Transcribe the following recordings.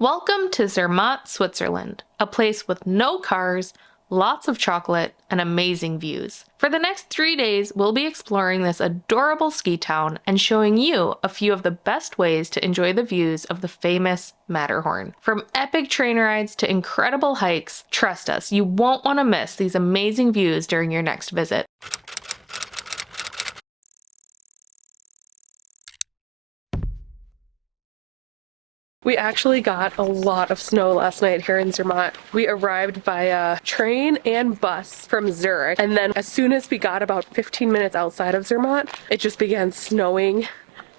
Welcome to Zermatt, Switzerland, a place with no cars, lots of chocolate, and amazing views. For the next 3 days, we'll be exploring this adorable ski town and showing you a few of the best ways to enjoy the views of the famous Matterhorn. From epic train rides to incredible hikes, trust us, you won't want to miss these amazing views during your next visit. We actually got a lot of snow last night here in Zermatt. We arrived via train and bus from Zurich, and then as soon as we got about 15 minutes outside of Zermatt, it just began snowing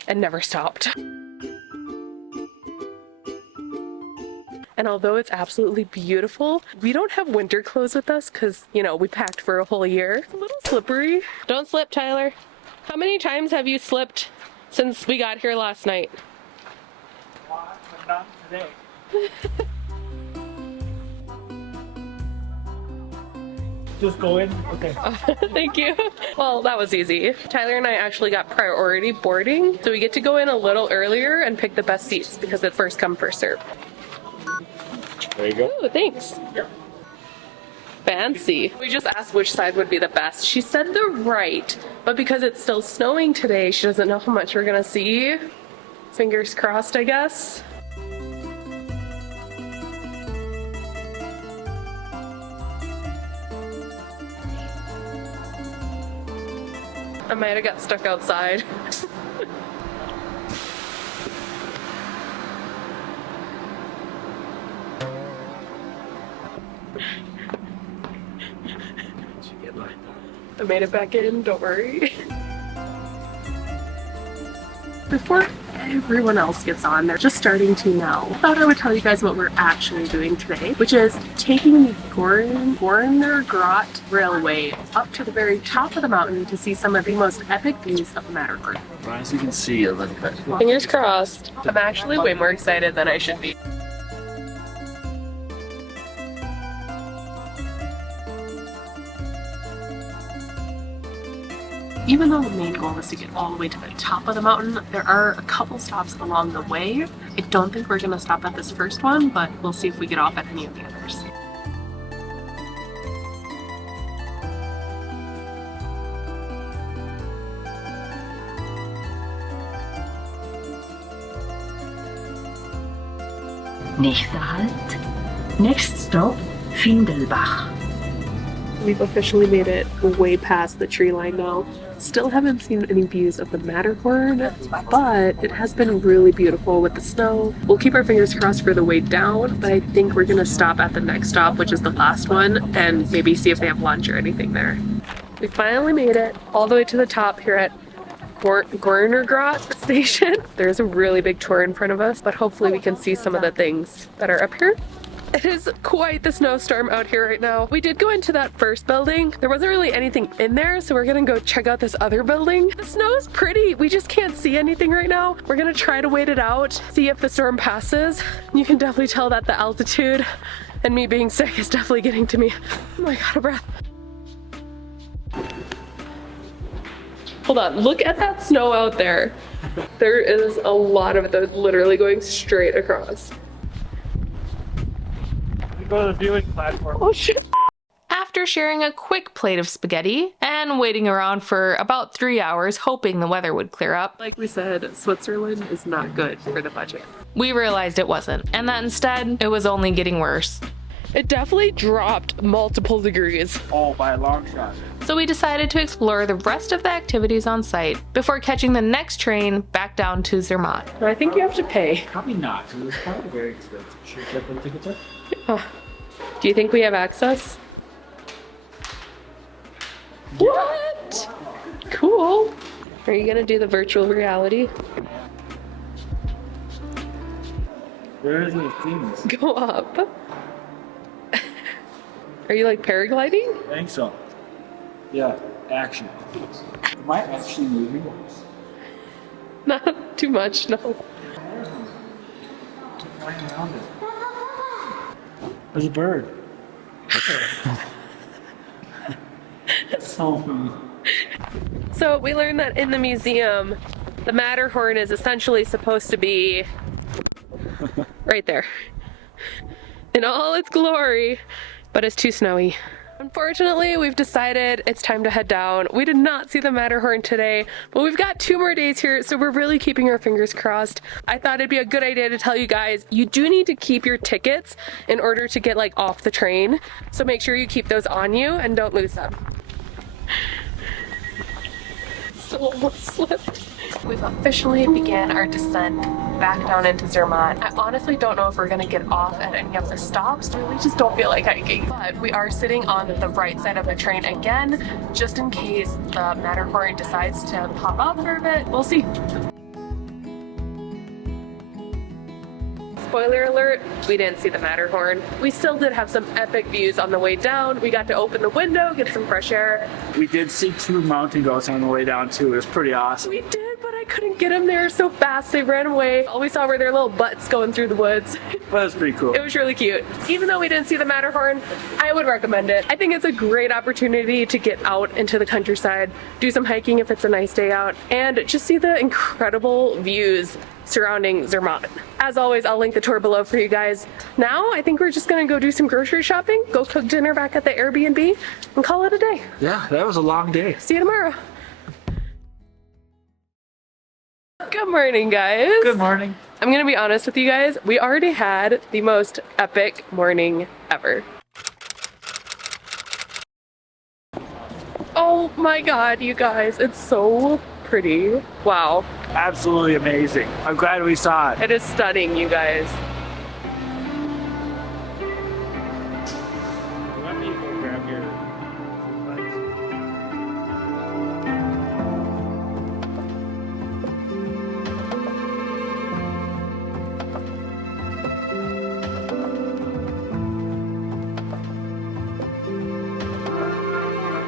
and never stopped. And although it's absolutely beautiful, we don't have winter clothes with us because, you know, we packed for a whole year. It's a little slippery. Don't slip, Tyler. How many times have you slipped since we got here last night? Not today. Just go in? Okay. Thank you. Well, that was easy. Tyler and I actually got priority boarding, so we get to go in a little earlier and pick the best seats because it's first come, first serve. There you go. Ooh, thanks. Yep. Fancy. We just asked which side would be the best. She said the right, but because it's still snowing today, she doesn't know how much we're gonna see. Fingers crossed, I guess. I might have got stuck outside. I made it back in, don't worry. Before everyone else gets on, they're just starting to know. I thought I would tell you guys what we're actually doing today, which is taking the Gornergrat Railway up to the very top of the mountain to see some of the most epic views of the Matterhorn. As you can see a little bit. Fingers crossed. I'm actually way more excited than I should be. Even though the main goal is to get all the way to the top of the mountain, there are a couple stops along the way. I don't think we're going to stop at this first one, but we'll see if we get off at any of the others. Nächster Halt. Next stop, Findelbach. We've officially made it way past the tree line now. Still haven't seen any views of the Matterhorn, but it has been really beautiful with the snow. We'll keep our fingers crossed for the way down, but I think we're gonna stop at the next stop, which is the last one, and maybe see if they have lunch or anything there. We finally made it all the way to the top here at Gornergrat station. There's a really big tour in front of us, but hopefully we can see some of the things that are up here. It is quite the snowstorm out here right now. We did go into that first building. There wasn't really anything in there, so we're gonna go check out this other building. The snow's pretty. We just can't see anything right now. We're gonna try to wait it out, see if the storm passes. You can definitely tell that the altitude and me being sick is definitely getting to me. Oh my god, a breath. Hold on, look at that snow out there. There is a lot of those literally going straight across. Go to the viewing platform. Oh shit. After sharing a quick plate of spaghetti and waiting around for about 3 hours hoping the weather would clear up, like we said, Switzerland is not good for the budget. We realized it wasn't, and that instead it was only getting worse. It definitely dropped multiple degrees. Oh, by a long shot. So we decided to explore the rest of the activities on site before catching the next train back down to Zermatt. I think you have to pay. Probably not, because it's probably very expensive. Should we get them tickets up? Do you think we have access? What? Cool. Are you gonna do the virtual reality? Where is these things? Go up. Are you like paragliding? I think so. Yeah, action. Am I actually moving? Not too much, no. Flying around it. There's a bird. So we learned that in the museum, the Matterhorn is essentially supposed to be right there in all its glory, but it's too snowy. Unfortunately, we've decided it's time to head down. We did not see the Matterhorn today, but we've got 2 more days here, so we're really keeping our fingers crossed. I thought it'd be a good idea to tell you guys, you do need to keep your tickets in order to get like off the train. So make sure you keep those on you and don't lose them. Still almost slipped. We've officially began our descent back down into Zermatt. I honestly don't know if we're gonna get off at any of the stops. I really just don't feel like hiking. But we are sitting on the right side of the train again, just in case the Matterhorn decides to pop up for a bit. We'll see. Spoiler alert, we didn't see the Matterhorn. We still did have some epic views on the way down. We got to open the window, get some fresh air. We did see 2 mountain goats on the way down too. It was pretty awesome. We did, but I couldn't get them there so fast. They ran away. All we saw were their little butts going through the woods. But it was pretty cool. It was really cute. Even though we didn't see the Matterhorn, I would recommend it. I think it's a great opportunity to get out into the countryside, do some hiking if it's a nice day out, and just see the incredible views surrounding Zermatt. As always, I'll link the tour below for you guys. Now, I think we're just gonna go do some grocery shopping, go cook dinner back at the Airbnb, and call it a day. Yeah, that was a long day. See you tomorrow. Good morning, guys. Good morning. I'm gonna be honest with you guys, we already had the most epic morning ever. Oh my god, you guys, it's so pretty. Wow. Absolutely amazing. I'm glad we saw it. It is stunning, you guys. Let me go grab your...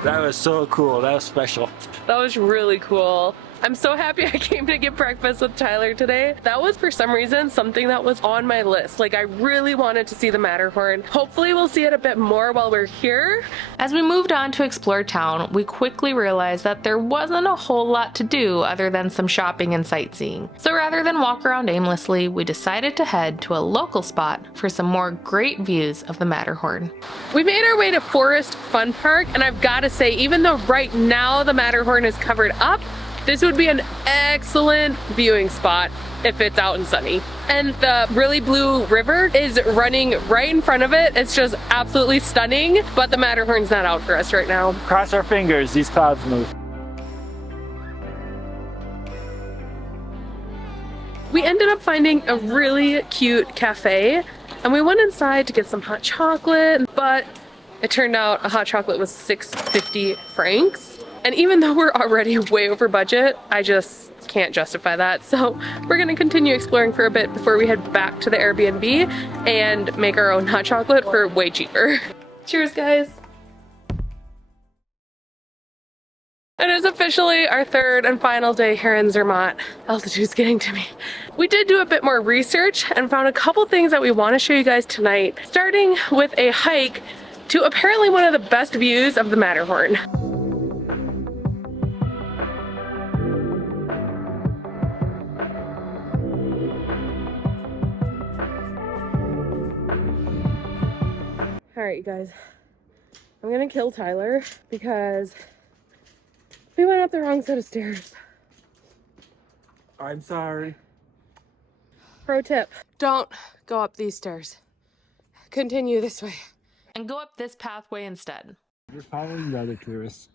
That was so cool. That was special. That was really cool. I'm so happy I came to get breakfast with Tyler today. That was, for some reason, something that was on my list. Like, I really wanted to see the Matterhorn. Hopefully we'll see it a bit more while we're here. As we moved on to explore town, we quickly realized that there wasn't a whole lot to do other than some shopping and sightseeing. So rather than walk around aimlessly, we decided to head to a local spot for some more great views of the Matterhorn. We made our way to Forest Fun Park, and I've got to say, even though right now the Matterhorn is covered up, this would be an excellent viewing spot if it's out and sunny. And the really blue river is running right in front of it. It's just absolutely stunning, but the Matterhorn's not out for us right now. Cross our fingers, these clouds move. We ended up finding a really cute cafe, and we went inside to get some hot chocolate, but it turned out a hot chocolate was 650 francs. And even though we're already way over budget, I just can't justify that. So we're gonna continue exploring for a bit before we head back to the Airbnb and make our own hot chocolate for way cheaper. Cheers, guys. It is officially our 3rd and final day here in Zermatt. Altitude's getting to me. We did do a bit more research and found a couple things that we want to show you guys tonight, starting with a hike to apparently one of the best views of the Matterhorn. Alright, you guys, I'm gonna kill Tyler because we went up the wrong set of stairs. I'm sorry. Pro tip, don't go up these stairs. Continue this way. And go up this pathway instead. You're following the other tourists.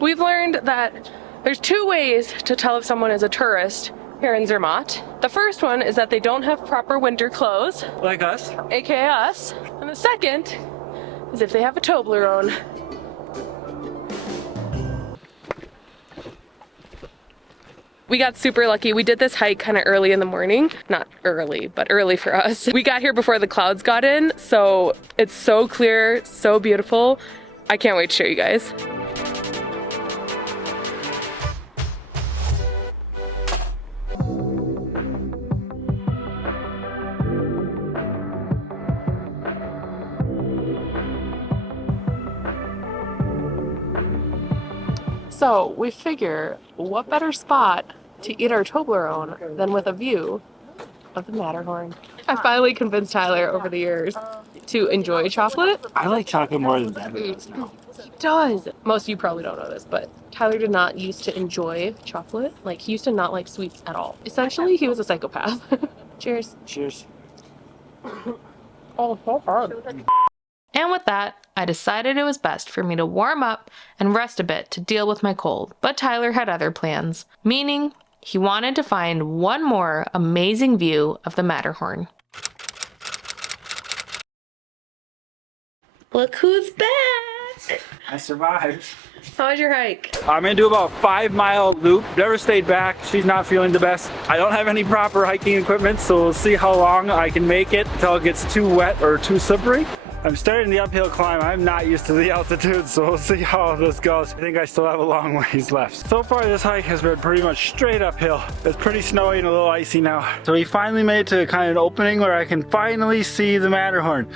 We've learned that there's 2 ways to tell if someone is a tourist here in Zermatt. The first one is that they don't have proper winter clothes, Like us? aka us. And the second is if they have a Toblerone. We got super lucky. We did this hike kind of early in the morning. Not early, but early for us. We got here before the clouds got in, so it's so clear, so beautiful. I can't wait to show you guys. So we figure, what better spot to eat our Toblerone than with a view of the Matterhorn. I finally convinced Tyler over the years to enjoy chocolate. I like chocolate more than Devin does now. He does. Most of you probably don't know this, but Tyler did not used to enjoy chocolate. Like, he used to not like sweets at all. Essentially, he was a psychopath. Cheers. Cheers. Oh, so hard. And with that, I decided it was best for me to warm up and rest a bit to deal with my cold. But Tyler had other plans, meaning he wanted to find one more amazing view of the Matterhorn. Look who's back! I survived. How was your hike? I'm gonna do about a 5-mile loop. Never stayed back. She's not feeling the best. I don't have any proper hiking equipment, so we'll see how long I can make it until it gets too wet or too slippery. I'm starting the uphill climb. I'm not used to the altitude, so we'll see how this goes. I think I still have a long ways left. So far, this hike has been pretty much straight uphill. It's pretty snowy and a little icy now. So we finally made it to kind of an opening where I can finally see the Matterhorn.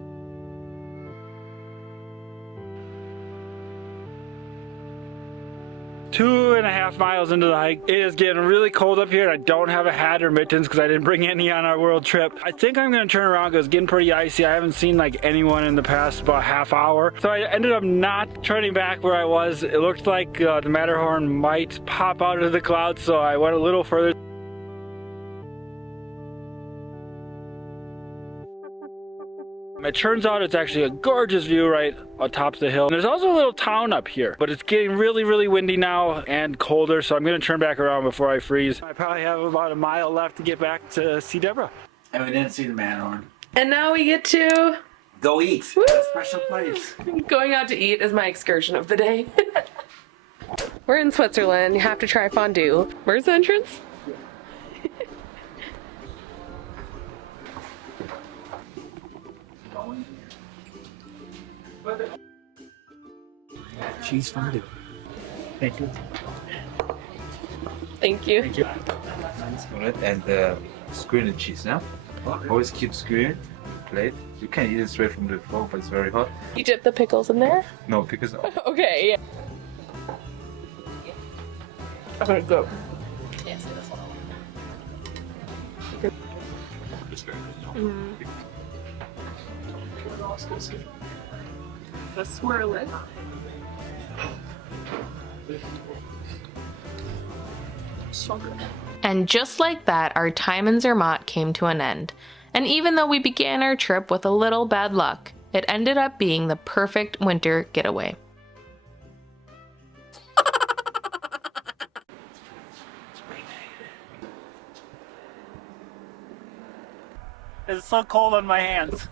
2.5 miles into the hike. It is getting really cold up here, and I don't have a hat or mittens because I didn't bring any on our world trip. I think I'm gonna turn around because it's getting pretty icy. I haven't seen like anyone in the past about half hour. So I ended up not turning back where I was. It looked like the Matterhorn might pop out of the clouds, so I went a little further. It turns out it's actually a gorgeous view right on top of the hill. And there's also a little town up here, but it's getting really, really windy now and colder, so I'm gonna turn back around before I freeze. I probably have about a mile left to get back to see Deborah. And we didn't see the Matterhorn. And now we get to Go eat at a special place. going out to eat is my excursion of the day. We're in Switzerland. You have to try fondue. Where's the entrance? Cheese fondue. Thank you. Thank you. Thank you. And screen the cheese now. Always keep screen plate. You can eat it straight from the fork, but it's very hot. You dip the pickles in there? No, because Okay, yeah. Okay, go. Let's swirl it. So good. And just like that, our time in Zermatt came to an end. And even though we began our trip with a little bad luck, it ended up being the perfect winter getaway. It's so cold on my hands.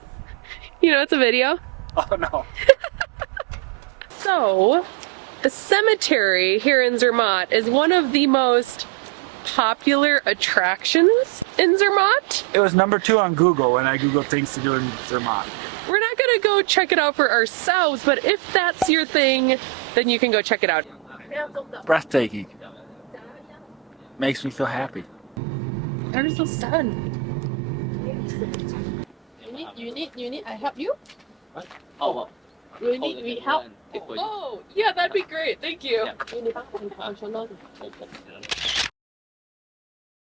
You know, it's a video. Oh no. So, the cemetery here in Zermatt is one of the most popular attractions in Zermatt. It was number 2 on Google when I Googled things to do in Zermatt. We're not gonna go check it out for ourselves, but if that's your thing, then you can go check it out. Breathtaking. Makes me feel happy. There's the sun. You need I help you? Oh, You need we help? Oh, yeah, that'd be great. Thank you. You need on shoulder.